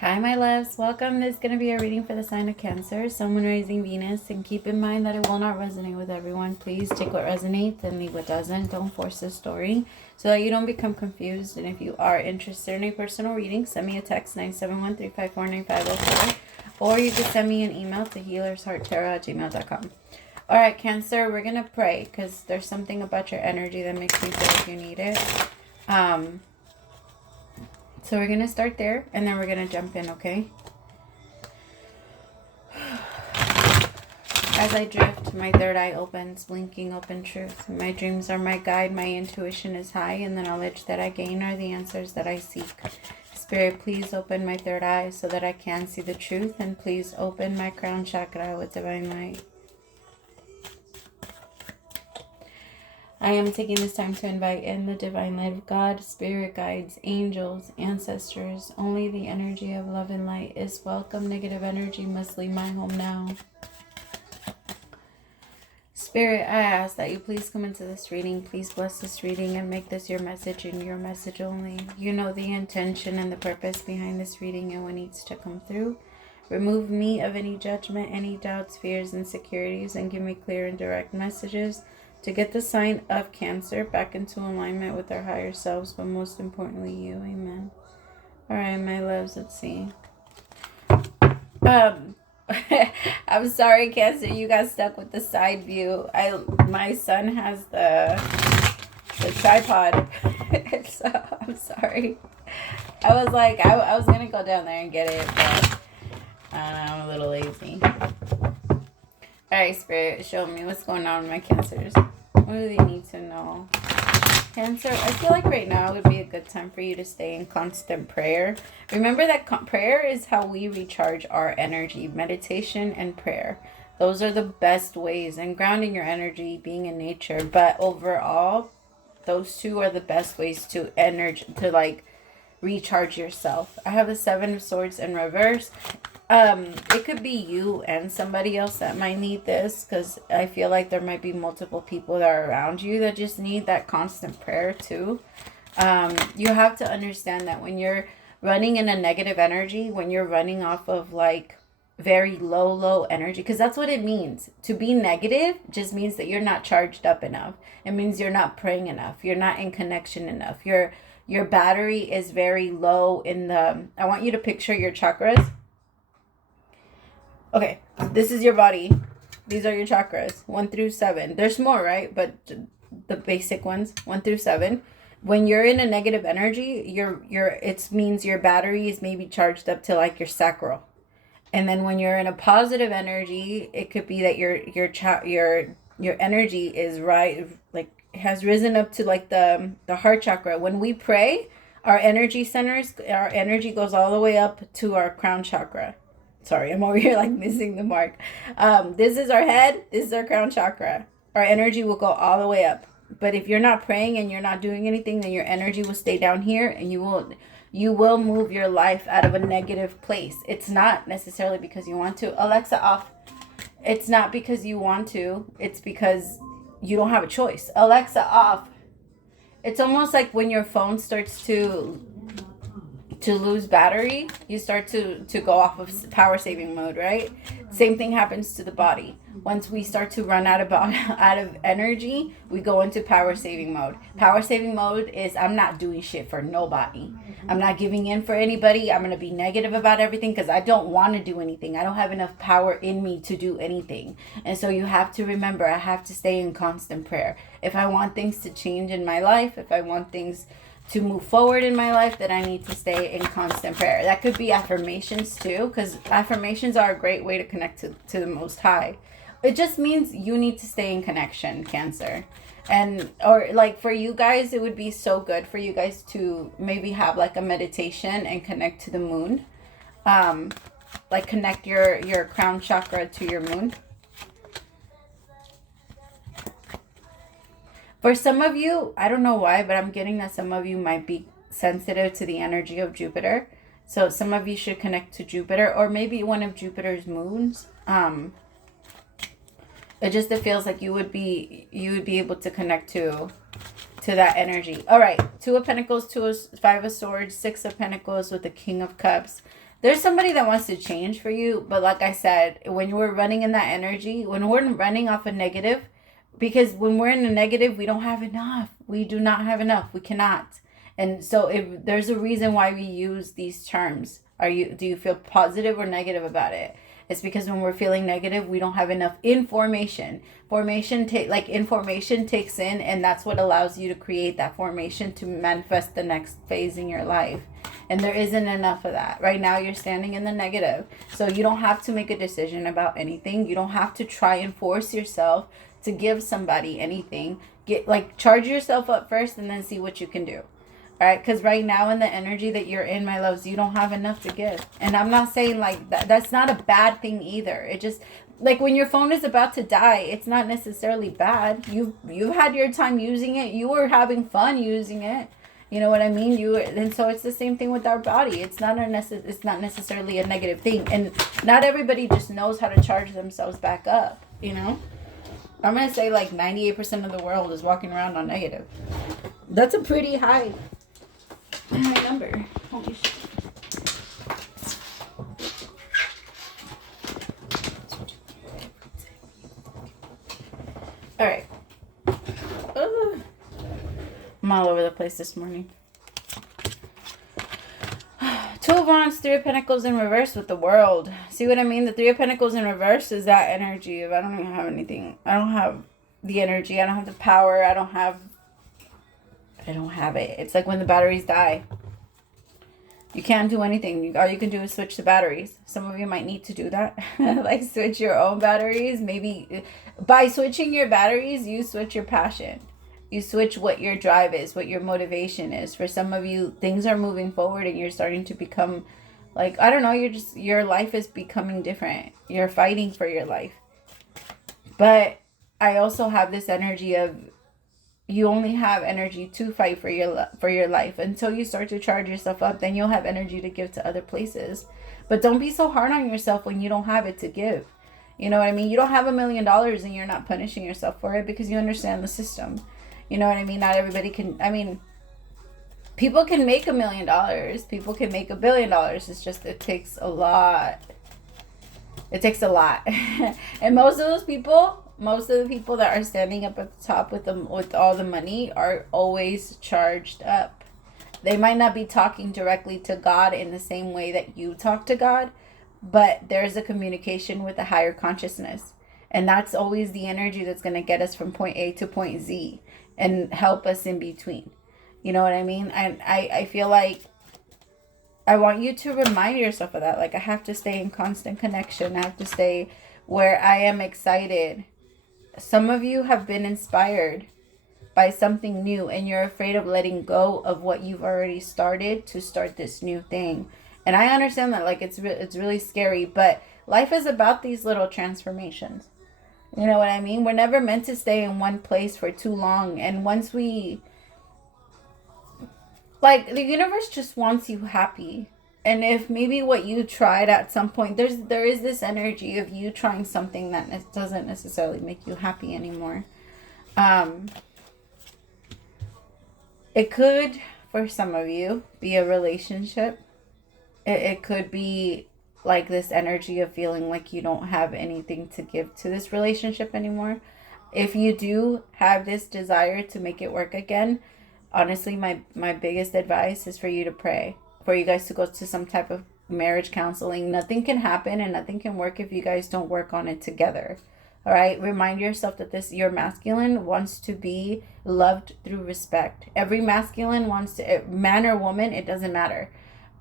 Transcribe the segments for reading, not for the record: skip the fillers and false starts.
Hi, my loves. Welcome. This is going to be a reading for the sign of Cancer, Sun, Moon, Rising, Venus. And keep in mind that it will not resonate with everyone. Please take what resonates and leave what doesn't. Don't force the story so that you don't become confused. And if you are interested in a personal reading, send me a text 971-354-9504. Or you can send me an email to HealersHeartTarot@gmail.com. All right, Cancer, we're going to pray because there's something about your energy that makes me feel like you need it. So we're going to start there, and then we're going to jump in, okay? As I drift, my third eye opens, blinking open truth. My dreams are my guide, my intuition is high, and the knowledge that I gain are the answers that I seek. Spirit, please open my third eye so that I can see the truth, and please open my crown chakra with divine light. I am taking this time to invite in the divine light of God, spirit guides, angels, ancestors. Only the energy of love and light is welcome. Negative energy must leave my home now. Spirit, I ask that you please come into this reading. Please bless this reading and make this your message and your message only. You know the intention and the purpose behind this reading and what needs to come through. Remove me of any judgment, any doubts, fears, insecurities, and give me clear and direct messages to get the sign of Cancer back into alignment with our higher selves, but most importantly you. Amen. All right, my loves, let's see. I'm sorry, Cancer, you got stuck with the side view. My son has the tripod. So I'm sorry. I was like, I was gonna go down there and get it, but I'm a little lazy. Alright, Spirit, show me what's going on with my Cancers. What do they need to know? Cancer, I feel like right now would be a good time for you to stay in constant prayer. Remember that prayer is how we recharge our energy. Meditation and prayer. Those are the best ways. And grounding your energy, being in nature. But overall, those two are the best ways to recharge yourself. I have the Seven of Swords in reverse. It could be you and somebody else that might need this, because I feel like there might be multiple people that are around you that just need that constant prayer too. You have to understand that when you're running in a negative energy, when you're running off of like very low energy, because that's what it means. To be negative just means that you're not charged up enough. It means you're not praying enough. You're not in connection enough. Your battery is very low in the, I want you to picture your chakras. Okay, this is your body. These are your chakras, 1 through 7. There's more, right? But the basic ones, 1 through 7. When you're in a negative energy, it means your battery is maybe charged up to like your sacral. And then when you're in a positive energy, it could be that your energy is has risen up to like the heart chakra. When we pray, our energy goes all the way up to our crown chakra. Sorry, I'm over here like missing the mark. This is our head. This is our crown chakra. Our energy will go all the way up. But if you're not praying and you're not doing anything, then your energy will stay down here, and you will move your life out of a negative place. It's not necessarily because you want to. Alexa, off. It's not because you want to. It's because you don't have a choice. Alexa, off. It's almost like when your phone starts to lose battery, you start to go off of power saving mode, right? Same thing happens to the body. Once we start to run out of energy, we go into power saving mode. Power saving mode is I'm not doing shit for nobody. I'm not giving in for anybody. I'm going to be negative about everything because I don't want to do anything. I don't have enough power in me to do anything. And so you have to remember, I have to stay in constant prayer. If I want things to change in my life, if I want things to move forward in my life, that I need to stay in constant prayer. That could be affirmations too, because affirmations are a great way to connect to the Most High. It just means you need to stay in connection, Cancer. And or like for you guys, it would be so good for you guys to maybe have like a meditation and connect to the moon. Like connect your crown chakra to your moon. For some of you, I don't know why, but I'm getting that some of you might be sensitive to the energy of Jupiter. So some of you should connect to Jupiter, or maybe one of Jupiter's moons. It feels like you would be able to connect to that energy. All right, 2 of Pentacles, 5 of Swords, 6 of Pentacles with the King of Cups. there's somebody that wants to change for you, but like I said, when we're running in that energy, when we're running off a negative, because when we're in a negative, we don't have enough. We do not have enough. We cannot. And so if there's a reason why we use these terms. Do you feel positive or negative about it? It's because when we're feeling negative, we don't have enough information. Information takes in, and that's what allows you to create that formation to manifest the next phase in your life. And there isn't enough of that. Right now, you're standing in the negative. So you don't have to make a decision about anything. You don't have to try and force yourself to give somebody anything. Charge yourself up first and then see what you can do. All right, because right now in the energy that you're in, my loves, you don't have enough to give. And I'm not saying like that's not a bad thing either. It just, like when your phone is about to die, it's not necessarily bad. You've had your time using it. You were having fun using it. You know what I mean? And so it's the same thing with our body. It's not necessarily a negative thing. And not everybody just knows how to charge themselves back up, you know? I'm going to say like 98% of the world is walking around on negative. That's a pretty high number. Holy shit. All right. I'm all over the place this morning. Two of Wands, Three of Pentacles in reverse with the World. See what I mean? The Three of Pentacles in reverse is that energy of I don't even have anything. I don't have the energy. I don't have the power. I don't have it. It's like when the batteries die. You can't do anything. All you can do is switch the batteries. Some of you might need to do that. Like switch your own batteries. Maybe by switching your batteries, you switch your passion. You switch what your drive is, what your motivation is. For some of you, things are moving forward and you're starting to become like, I don't know, your life is becoming different. You're fighting for your life. But I also have this energy of you only have energy to fight for your life. Until you start to charge yourself up, then you'll have energy to give to other places. But don't be so hard on yourself when you don't have it to give. You know what I mean? You don't have $1 million and you're not punishing yourself for it because you understand the system. You know what I mean? Not everybody can, people can make $1 million. People can make $1 billion. It's just, it takes a lot. It takes a lot. And most of the people that are standing up at the top with all the money are always charged up. They might not be talking directly to God in the same way that you talk to God, but there's a communication with a higher consciousness. And that's always the energy that's going to get us from point A to point Z and help us in between. You know what I mean? And I feel like I want you to remind yourself of that. Like, I have to stay in constant connection. I have to stay where I am excited. Some of you have been inspired by something new and you're afraid of letting go of what you've already started to start this new thing. And I understand that, like, it's really scary, but life is about these little transformations. You know what I mean? We're never meant to stay in one place for too long. And once we, like, the universe just wants you happy. And if maybe what you tried at some point, there is this energy of you trying something that doesn't necessarily make you happy anymore. It could, for some of you, be a relationship. It could be like this energy of feeling like you don't have anything to give to this relationship anymore. If you do have this desire to make it work again, honestly, my biggest advice is for you to pray. For you guys to go to some type of marriage counseling. Nothing can happen and nothing can work if you guys don't work on it together. All right? Remind yourself that your masculine wants to be loved through respect. Every masculine wants to, man or woman, it doesn't matter.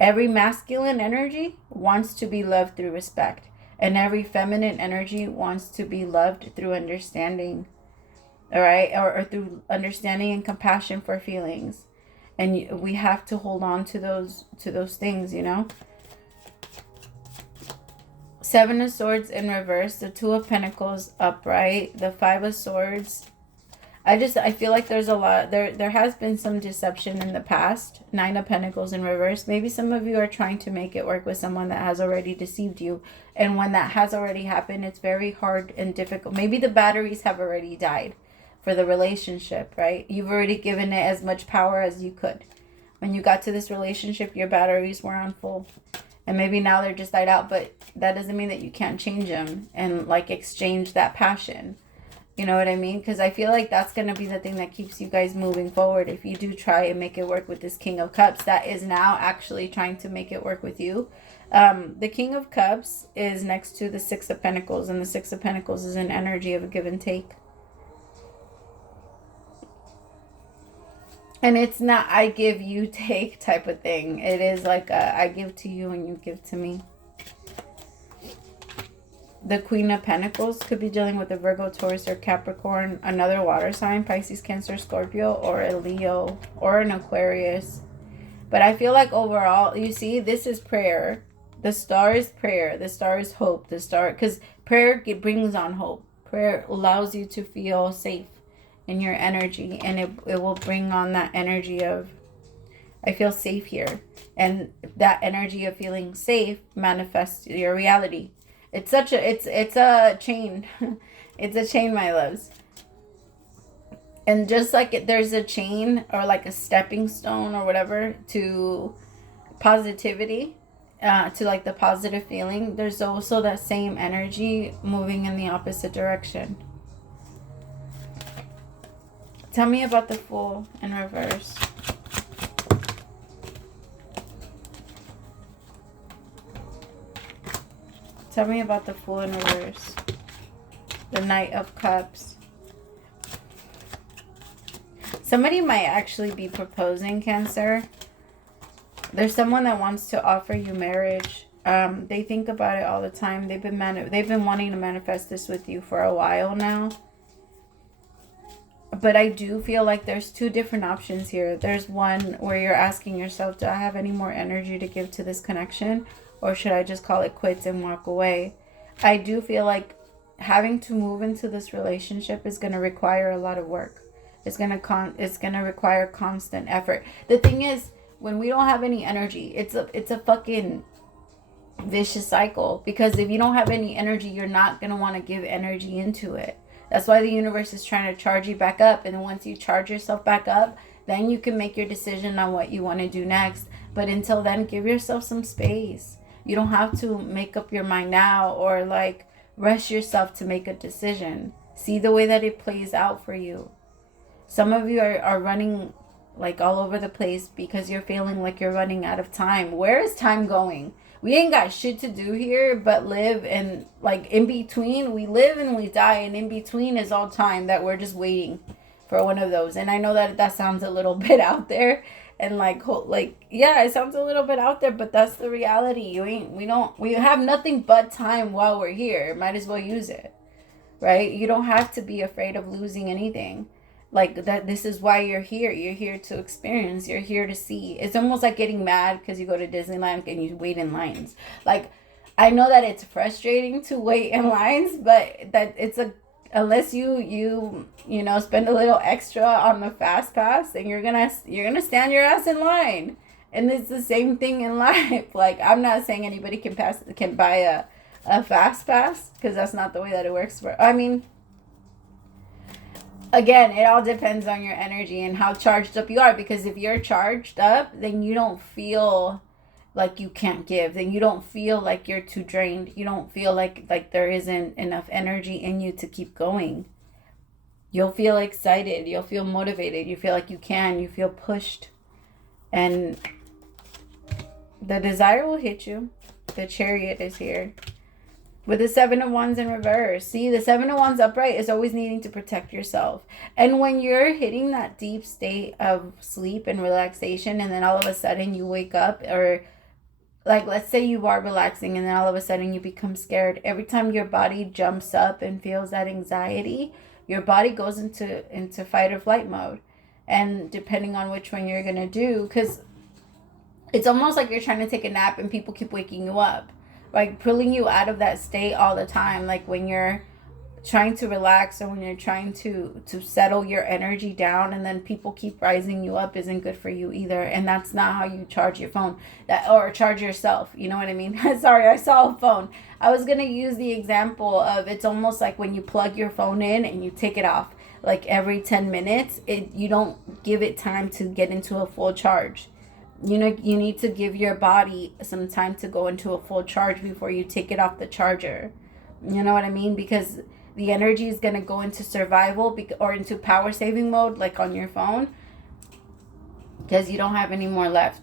Every masculine energy wants to be loved through respect. And every feminine energy wants to be loved through understanding. All right? Or through understanding and compassion for feelings. And we have to hold on to those things, you know. Seven of Swords in reverse. The Two of Pentacles upright. The Five of Swords. I feel like there's a lot. There has been some deception in the past. Nine of Pentacles in reverse. Maybe some of you are trying to make it work with someone that has already deceived you. And when that has already happened, it's very hard and difficult. Maybe the batteries have already died for the relationship, right? You've already given it as much power as you could. When you got to this relationship, your batteries were on full. And maybe now they're just died out, but that doesn't mean that you can't change them and like exchange that passion. You know what I mean? Because I feel like that's going to be the thing that keeps you guys moving forward. If you do try and make it work with this King of Cups, that is now actually trying to make it work with you. The King of Cups is next to the Six of Pentacles, and the Six of Pentacles is an energy of a give and take. And it's not I give, you take type of thing. It is like a, I give to you and you give to me. The Queen of Pentacles could be dealing with a Virgo, Taurus, or Capricorn, another water sign, Pisces, Cancer, Scorpio, or a Leo, or an Aquarius. But I feel like overall, you see, this is prayer. The star is prayer. The star is hope. The star, because prayer, it brings on hope. Prayer allows you to feel safe in your energy, and it will bring on that energy of, I feel safe here. And that energy of feeling safe manifests your reality. It's such a, it's a chain. It's a chain, my loves. And just like there's a chain or like a stepping stone or whatever to positivity, to like the positive feeling, there's also that same energy moving in the opposite direction. Tell me about the Fool in reverse. Tell me about the Fool in reverse. The Knight of Cups. Somebody might actually be proposing, Cancer. There's someone that wants to offer you marriage. They think about it all the time. They've been wanting to manifest this with you for a while now. But I do feel like there's two different options here. There's one where you're asking yourself, do I have any more energy to give to this connection? Or should I just call it quits and walk away? I do feel like having to move into this relationship is going to require a lot of work. It's going to require constant effort. The thing is, when we don't have any energy, it's a fucking vicious cycle. Because if you don't have any energy, you're not going to want to give energy into it. That's why the universe is trying to charge you back up. And once you charge yourself back up, then you can make your decision on what you want to do next. But until then, give yourself some space. You don't have to make up your mind now or like rush yourself to make a decision. See the way that it plays out for you. Some of you are running like all over the place because you're feeling like you're running out of time. Where is time going? We ain't got shit to do here but live, and like in between, we live and we die, and in between is all time that we're just waiting for one of those. And I know that sounds a little bit out there, and like yeah, it sounds a little bit out there, but that's the reality. We have nothing but time while we're here. Might as well use it, right? You don't have to be afraid of losing anything. Like that, this is why you're here. You're here to experience. You're here to see. It's almost like getting mad because you go to Disneyland and you wait in lines. Like, I know that it's frustrating to wait in lines, but that it's unless you know, spend a little extra on the fast pass, then you're gonna stand your ass in line. And it's the same thing in life. Like, I'm not saying anybody can buy a fast pass, because that's not the way that it works. Again, it all depends on your energy and how charged up you are. Because if you're charged up, then you don't feel like you can't give. Then you don't feel like you're too drained. You don't feel like there isn't enough energy in you to keep going. You'll feel excited. You'll feel motivated. You feel like you can. You feel pushed. And the desire will hit you. The Chariot is here. With the Seven of Wands in reverse. See, the Seven of Wands upright is always needing to protect yourself. And when you're hitting that deep state of sleep and relaxation, and then all of a sudden you wake up, or like, let's say you are relaxing and then all of a sudden you become scared. Every time your body jumps up and feels that anxiety, your body goes into fight or flight mode. And depending on which one you're going to do, because it's almost like you're trying to take a nap and people keep waking you up. Like pulling you out of that state all the time. Like when you're trying to relax, or when you're trying to settle your energy down, and then people keep rising you up, isn't good for you either. And that's not how you charge your phone, or charge yourself. You know what I mean? Sorry, I saw a phone. I was going to use the example of, it's almost like when you plug your phone in and you take it off. Like every 10 minutes, you don't give it time to get into a full charge. You know, you need to give your body some time to go into a full charge before you take it off the charger. You know what I mean? Because the energy is going to go into survival or into power saving mode, like on your phone, because you don't have any more left.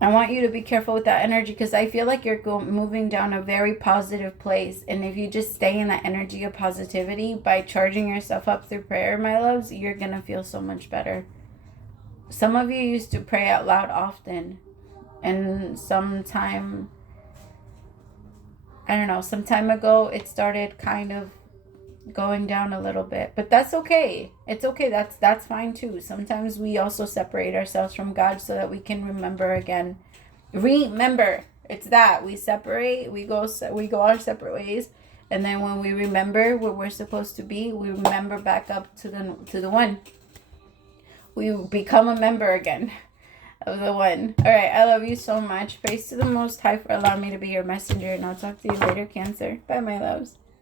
I want you to be careful with that energy, because I feel like you're moving down a very positive place. And if you just stay in that energy of positivity by charging yourself up through prayer, my loves, you're going to feel so much better. Some of you used to pray out loud often. And some time ago, it started kind of going down a little bit. But that's okay. It's okay. That's fine too. Sometimes we also separate ourselves from God so that we can remember again. Remember. It's that. We separate. We go our separate ways. And then when we remember where we're supposed to be, we remember back up to the one. We become a member again of the one. All right. I love you so much. Praise to the Most High for allowing me to be your messenger. And I'll talk to you later, Cancer. Bye, my loves.